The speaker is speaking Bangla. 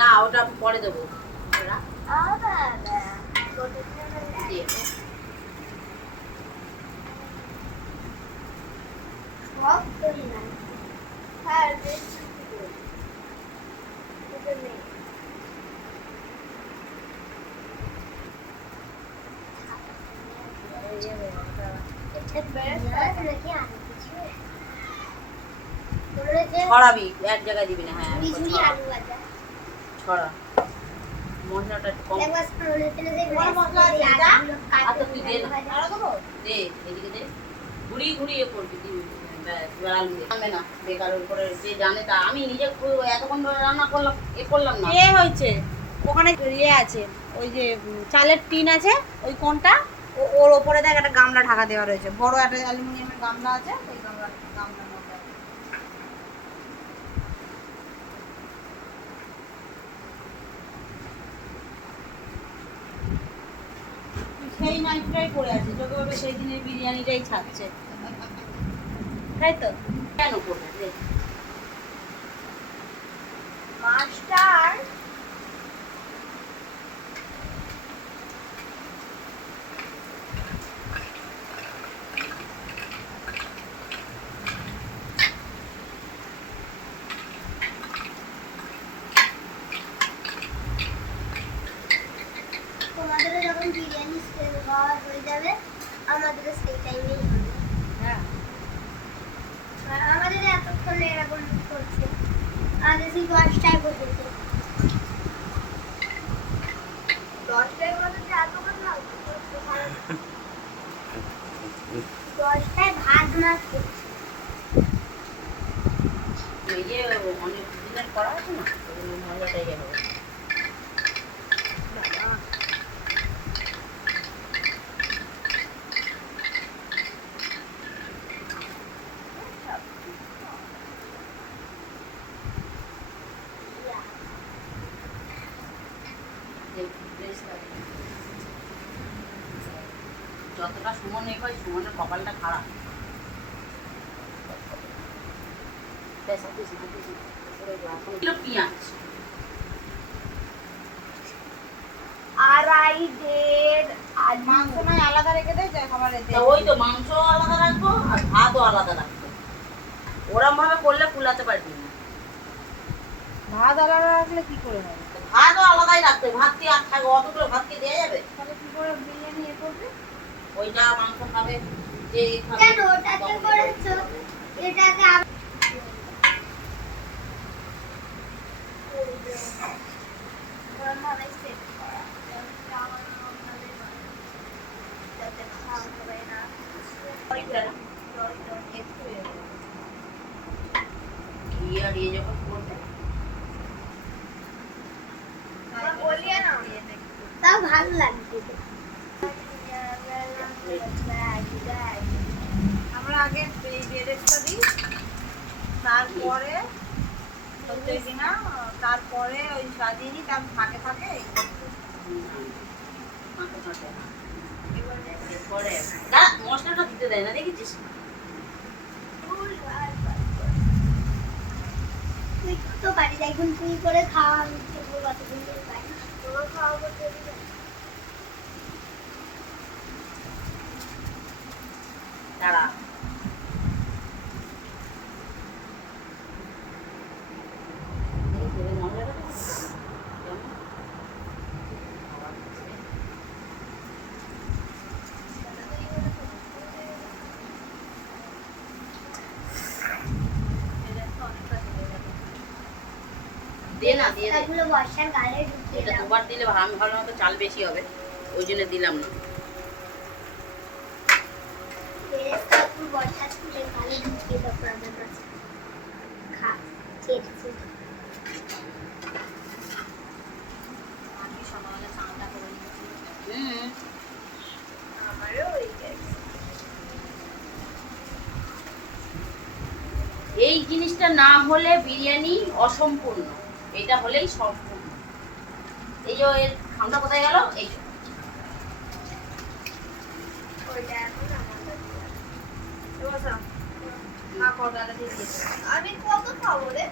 না ওটা পরে দেবো। ছড়াবি, এক জায়গায় দিবি না। হ্যাঁ ছড়া মশলাটা একটু কম। দে এদিকে দে, ঘুরিয়ে ঘুরিয়ে করবি, দিবি না বেকার করে। যে জানে তা, আমি নিজে এতক্ষণ ধরে রান্না করলাম, করলাম না। এ হয়েছে ওখানে ইয়ে আছে, ওই যে চালের টিন আছে ওই কোনটা, ওর ওপরে দেখ একটা গামলা ঢাকা দেওয়া রয়েছে, বড় একটা অ্যালুমিনিয়ামের গামলা আছে, ওই গামলার মধ্যে সেই নাইটটাই পড়ে আছে, তোকে ওটা সেই দিনের বিরিয়ানিটাই ছাড়ছে, তাই তো? কেন করবে মাস্টার তোমাদের যখন বিরিয়ানি খাওয়া হয়ে যাবে আমাদের সেই টাইমেই হবে। হ্যাঁ আমাদের এতক্ষণ এরকম করছে, আমাদের সেই 10টায় পর্যন্ত। 10টায় মধ্যে এতক্ষণ লাগবে, 10টায় ভাত মাছ করছে। ইয়ে অনেক দিনের করা আছে না, মজাটাই হবে। যতটা সুমন এই হয়, সুমনের কপালটা খারাপ। পেঁয়াজ আড়াই দেড় আর মাংস নয় আলাদা রেখে দেয়, যা খাবার রেখে ওই তো মাংস আলাদা রাখবো আর ভাতও আলাদা রাখবো। ওরম ভাবে করলে কুলাতে পারবি না। ভাত আলাদা রাখলে কি করে হবে? ভাতও আলাদাই রাখতে, ভাত কি আর থাকবে? অতগুলো ভাত কি দেওয়া যাবে? তাহলে কি করে বিরিয়ানি এ করবে? ওইটা মাংস খাবে যে খাবে। কেন ওটাতে করেছো? এটাতে ভাবে সেট করা, আমার ভাবে যাতে খাওয়া হবে না। ইয়ে আর ইয়ে যখন করবে তাও ভালো লাগবে। আমরা আগে এই ডেরেকটা দিই, তারপরে হচ্ছে কিনা, তারপরে ওই সাজিয়ে নিই, তার ফাঁকে ফাঁকে পরে না মশলাটা দিতে দেয় না, দেখেছিস? তুই তো পারিস, এখন তুই করে খাওয়া, আমি কতদিন ধরে পারি তোমার খাওয়া করতে দিবে। দাঁড়া দে না, দিয়ে দে। এগুলো বর্ষার গালে ঢুকিয়ে এটা দাও। দুবার দিলে আমি ভালো মতো চাল বেশি হবে, ওই জন্য দিলাম না। বেরেস্তা একটু বর্ষার ফুলের গালে ঢুকিয়ে দাও, প্রধান আছে। খা, চেটে চেটে। আমি সকালে চাঁদা করে নিয়েছি। আমারও হয়ে গেছে। এই জিনিসটা না হলে বিরিয়ানি অসম্পূর্ণ, এটা হলেই সম্পূর্ণ। এই যে এর খামটা কোথায় গেল? এই যে ওইটা এখন আমাদের। মা কর গালে দিয়ে দিয়েছে। আমি কত খাবো রে?